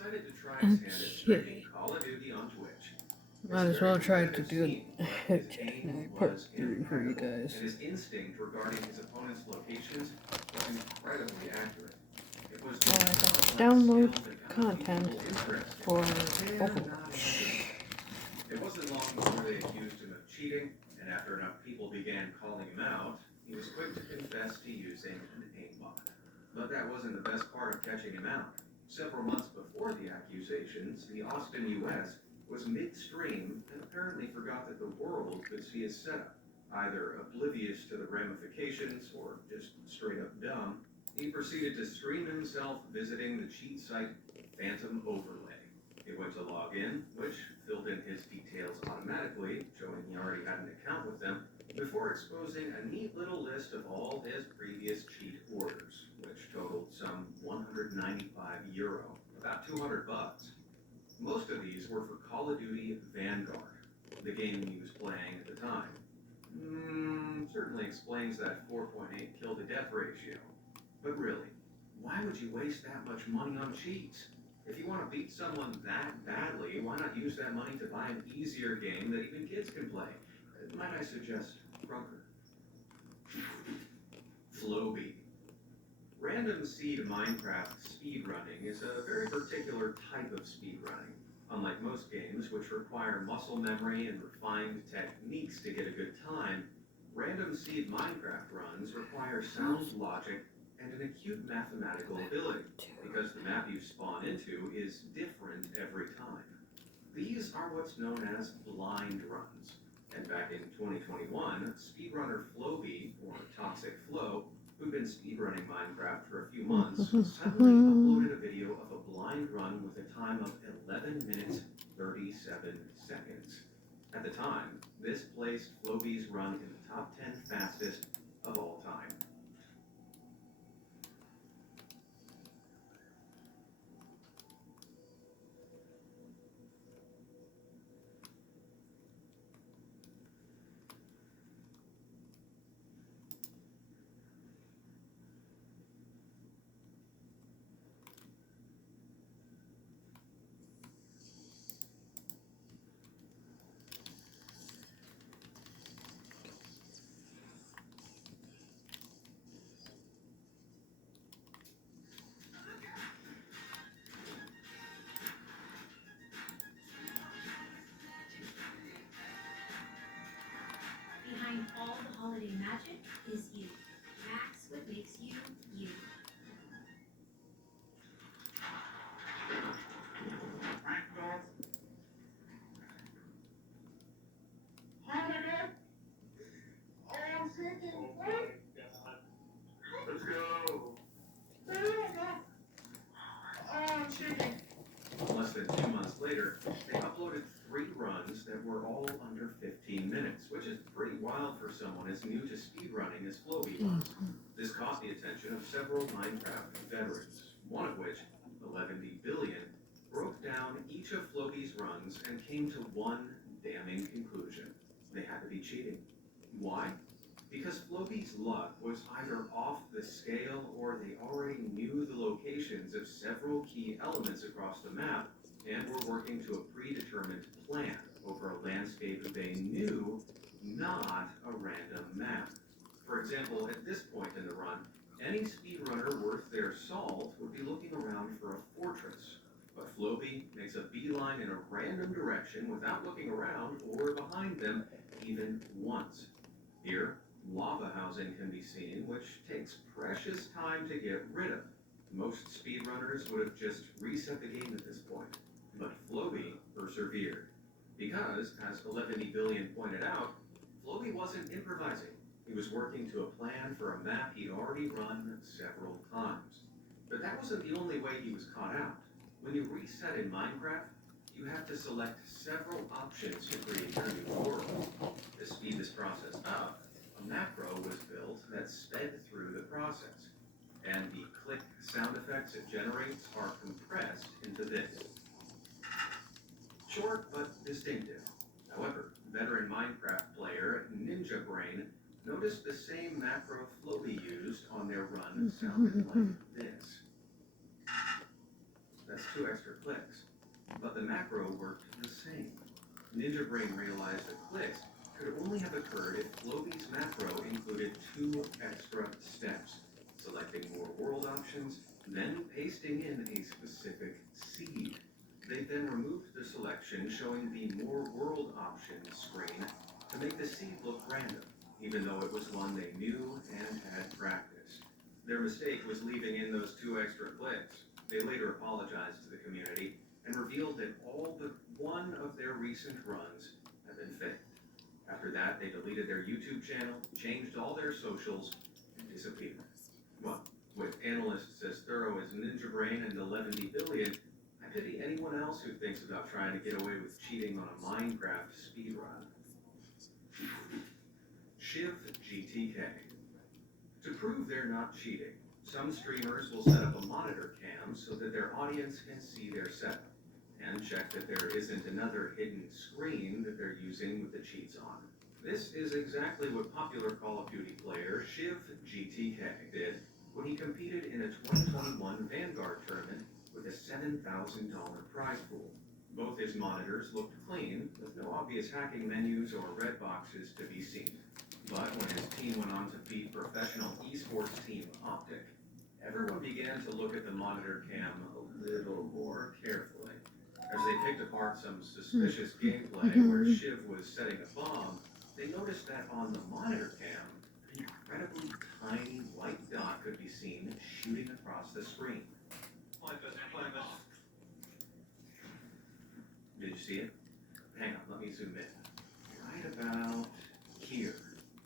decided to try his hand at streaming Call of Duty on Twitch. Might as well try to do a hit check now, part 3 for you guys. And his instinct regarding his opponent's locations was incredibly accurate. It was download content for Overwatch. It wasn't long before they accused him of cheating, and after enough people began calling him out, he was quick to confess to using an aimbot. But that wasn't the best part of catching him out. Several months before the accusations, the Austin U.S. was midstream and apparently forgot that the world could see his setup. Either oblivious to the ramifications or just straight up dumb, he proceeded to stream himself visiting the cheat site Phantom Overlay. He went to log in, which filled in his details automatically, showing he already had an account with them, before exposing a neat little list of all his previous cheat orders, which totaled some €195, about $200. Most of these were for Call of Duty Vanguard, the game he was playing at the time. Certainly explains that 4.8 kill to death ratio. But really, why would you waste that much money on cheats? If you want to beat someone that badly, why not use that money to buy an easier game that even kids can play? Might I suggest Crunker? Flowbee. Random seed Minecraft speedrunning is a very particular type of speedrunning. Unlike most games, which require muscle memory and refined techniques to get a good time, random seed Minecraft runs require sound logic and an acute mathematical ability, because the map you spawn into is different every time. These are what's known as blind runs. And back in 2021, speedrunner Flowbee, or Toxic Flow, who'd been speedrunning Minecraft for a few months, suddenly uploaded a video of a blind run with a time of 11 minutes 37 seconds. At the time, this placed Flowbee's run in the top 10 fastest of all time. Behind all the holiday magic is you. Max, what makes you, you. Let's go! Less than 2 months later, they uploaded 3 runs that were all under 15 minutes, which is pretty wild for someone as new to speedrunning as Flowbee was. This caught the attention of several Minecraft veterans, one of which, 11D Billion, broke down each of Flowbee's runs and came to one damning conclusion. They had to be cheating. Why? Because Flowbee's luck was either off the scale or they already knew the locations of several key elements across the map and were working to a predetermined plan over a landscape they knew, not a random map. For example, at this point in the run, any speedrunner worth their salt would be looking around for a fortress. But Flowbee makes a beeline in a random direction without looking around or behind them even once. Here, lava housing can be seen, which takes precious time to get rid of. Most speedrunners would have just reset the game at this point, but Flowbee persevered. Because, as 11 Billion pointed out, Flowbee wasn't improvising. He was working to a plan for a map he'd already run several times. But that wasn't the only way he was caught out. When you reset in Minecraft, you have to select several options to create your new world. To speed this process up, a macro was built that sped through the process, and the click sound effects it generates are compressed into this. Short but distinctive. However, veteran Minecraft player Ninja Brain noticed the same macro Flowbee used on their run sounded like this. That's 2 extra clicks. But the macro worked the same. Ninja Brain realized that clicks could only have occurred if Floby's macro included 2 extra steps, selecting more world options, then pasting in a specific seed. They then removed the selection showing the more world options screen to make the seed look random, even though it was one they knew and had practiced. Their mistake was leaving in those 2 extra clicks. They later apologized to the community and revealed that all but one of their recent runs had been faked. After that, they deleted their YouTube channel, changed all their socials, and disappeared. Well, with analysts as thorough as Ninja Brain and 11 billion, I pity anyone else who thinks about trying to get away with cheating on a Minecraft speedrun. Shiv GTK. To prove they're not cheating, some streamers will set up a monitor cam so that their audience can see their setup, and check that there isn't another hidden screen that they're using with the cheats on. This is exactly what popular Call of Duty player Shiv GTK did when he competed in a 2021 Vanguard tournament with a $7,000 prize pool. Both his monitors looked clean, with no obvious hacking menus or red boxes to be seen. But when his team went on to beat professional esports team Optic, everyone began to look at the monitor cam a little more carefully. As they picked apart some suspicious gameplay where Shiv was setting a bomb, they noticed that on the monitor cam, an incredibly tiny white dot could be seen shooting across the screen. Did you see it? Hang on, let me zoom in. Right about here.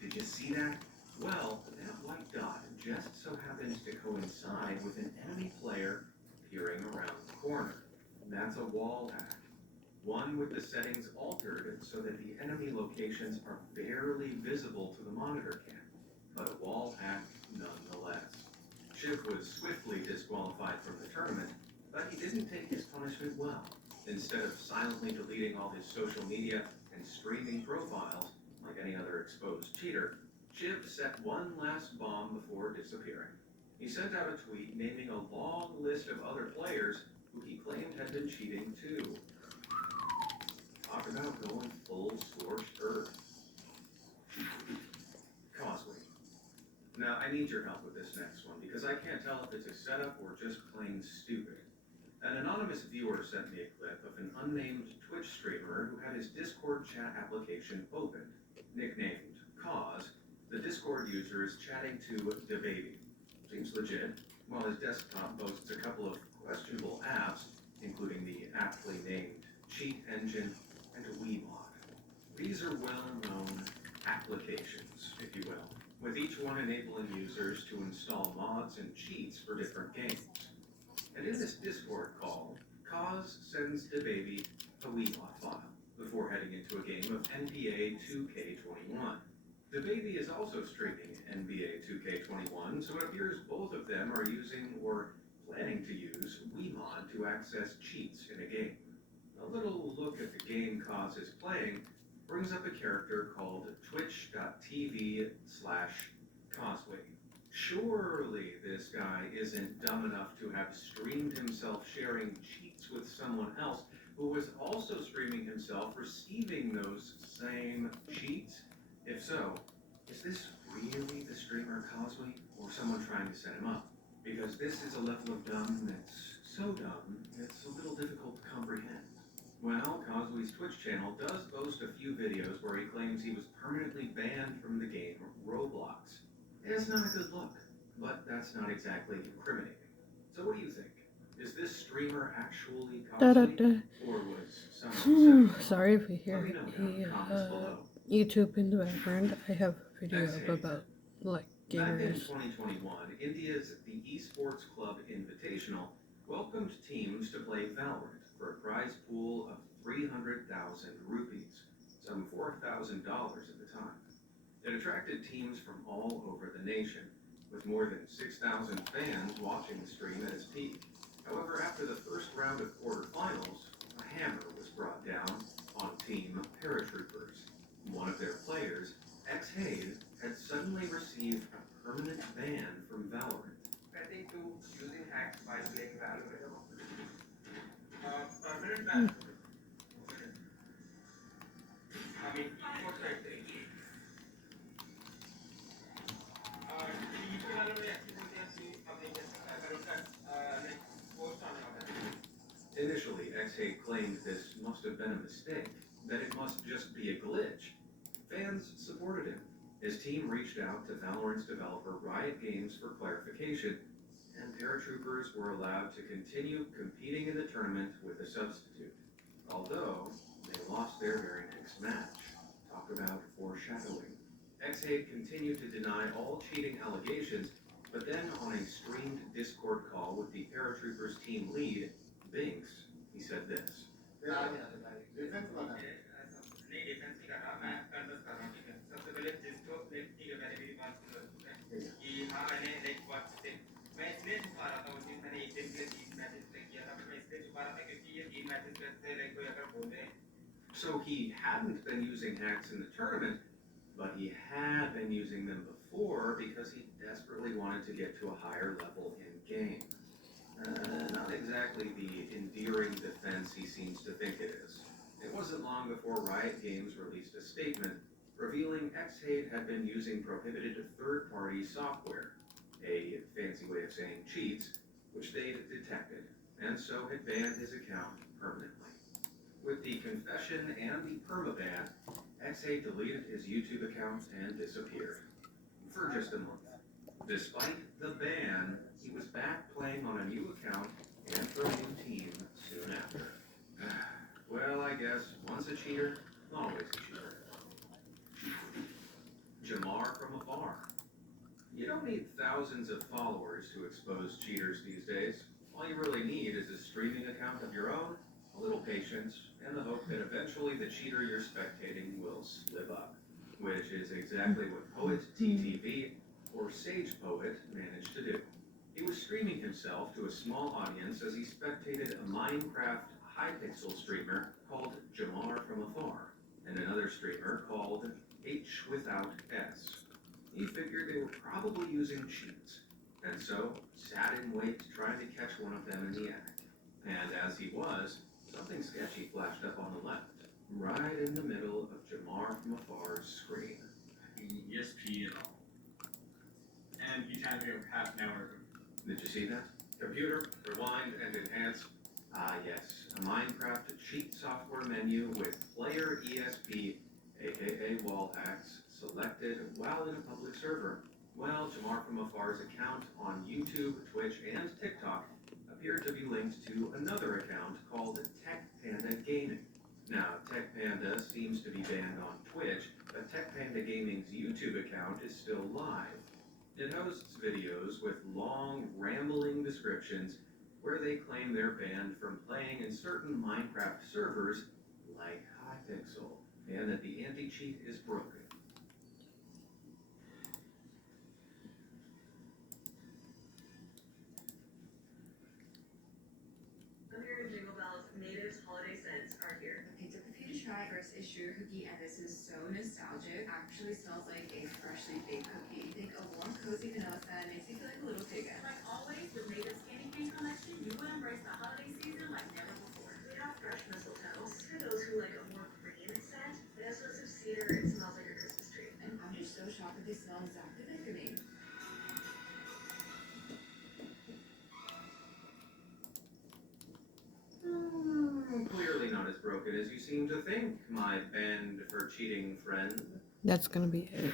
Did you see that? Well, that white dot just so happens to coincide with an enemy player peering around the corner. That's a wall hack. One with the settings altered so that the enemy locations are barely visible to the monitor cam, but a wall hack nonetheless. Shiv was swiftly disqualified from the tournament, but he didn't take his punishment well. Instead of silently deleting all his social media and streaming profiles, like any other exposed cheater, Shiv set one last bomb before disappearing. He sent out a tweet naming a long list of other players who he claimed had been cheating too. Talk about going full scorched earth. Causeway. Now, I need your help with this next one, because I can't tell if it's a setup or just plain stupid. An anonymous viewer sent me a clip of an unnamed Twitch streamer who had his Discord chat application opened. Nicknamed Cause, the Discord user is chatting to DaBaby. Seems legit, while his desktop boasts a couple of questionable apps, including the aptly named Cheat Engine and Weebot. These are well-known applications, if you will, with each one enabling users to install mods and cheats for different games. And in this Discord call, Cause sends DaBaby a Weebot file before heading into a game of NBA 2K21. DaBaby is also streaming NBA 2K21, so it appears both of them are using or planning to use Weemod to access cheats in a game. A little look at the game Cause is playing brings up a character called twitch.tv/Causeway. Surely this guy isn't dumb enough to have streamed himself sharing cheats with someone else who was also streaming himself receiving those same cheats? If so, is this really the streamer Causeway or someone trying to set him up? Because this is a level of dumb that's so dumb, it's a little difficult to comprehend. Well, Causeway's Twitch channel does boast a few videos where he claims he was permanently banned from the game Roblox. It's not a good look, but that's not exactly incriminating. So what do you think? Is this streamer actually Causeway, or was someone Sorry if you Let me hear know down in the comments below. YouTube in the background. I have a video up about like Back in gamers. 2021, India's The Esports Club Invitational welcomed teams to play Valorant for a prize pool of 300,000 rupees, some $4,000 at the time. It attracted teams from all over the nation, with more than 6,000 fans watching the stream at its peak. However, after the first round of quarterfinals, a hammer was brought down on Team Paratroopers. One of their players, X-Hayes, had suddenly received a permanent ban from Valorant. Getting to using hacks while playing Valorant. Initially, X8 claimed this must have been a mistake, that it must just be a glitch. Fans supported him. His team reached out to Valorant's developer Riot Games for clarification, and paratroopers were allowed to continue competing in the tournament with a substitute. Although, they lost their very next match. Talk about foreshadowing. X8 continued to deny all cheating allegations, but then on a streamed Discord call with the paratroopers team lead, Binks, he said this. So he hadn't been using hacks in the tournament, but he had been using them before because he desperately wanted to get to a higher level in game. Not exactly the endearing defense he seems to think it is. It wasn't long before Riot Games released a statement revealing X8 had been using prohibited third-party software, a fancy way of saying cheats, which they'd detected, and so had banned his account permanently. With the confession and the permaban, X8 deleted his YouTube account and disappeared. For just a month. Despite the ban, he was back playing on a new account and for a new team soon after. Well, I guess once a cheater, always a cheater. Jamar from afar. You don't need thousands of followers to expose cheaters these days. All you really need is a streaming account of your own, a little patience, and the hope that eventually the cheater you're spectating will slip up. Which is exactly what Poet TTV, or Sage Poet, managed to do. He was streaming himself to a small audience as he spectated a Minecraft Hypixel streamer called Jamar from Afar, and another streamer called H without S. He figured they were probably using cheats, and so sat in wait trying to catch one of them in the act. And as he was, something sketchy flashed up on the left, right in the middle of Jamar from Afar's screen. ESP and all. And he tagged me over half an hour ago. Did you see that? Computer, rewind, and enhance. Ah yes, a Minecraft cheat software menu with player ESP, aka wall hacks, selected while in a public server. Well, Jamar from Afar's account on YouTube, Twitch, and TikTok appeared to be linked to another account called Tech Panda Gaming. Now, Tech Panda seems to be banned on Twitch, but Tech Panda Gaming's YouTube account is still live. It hosts videos with long, rambling descriptions where they claim they're banned from playing in certain Minecraft servers like Hypixel, and that the anti-cheat is broken. American Jingle Bells Natives Holiday Scents are here. I picked up a few to try. First is Sugar Cookie, and this is so nostalgic. Actually smells like a freshly baked cookie. Think a warm, cozy vanilla scent makes you feel like a little kid. Like always, with Native's Candy Cane collection, you will embrace the holiday season like never before. We have fresh mistletoe. For those who like a more green scent, it has notes of cedar and smells like a Christmas tree. And I'm just so shocked that they smell exactly like me. Clearly not as broken as you seem to think, my banned for cheating friend. That's gonna be it.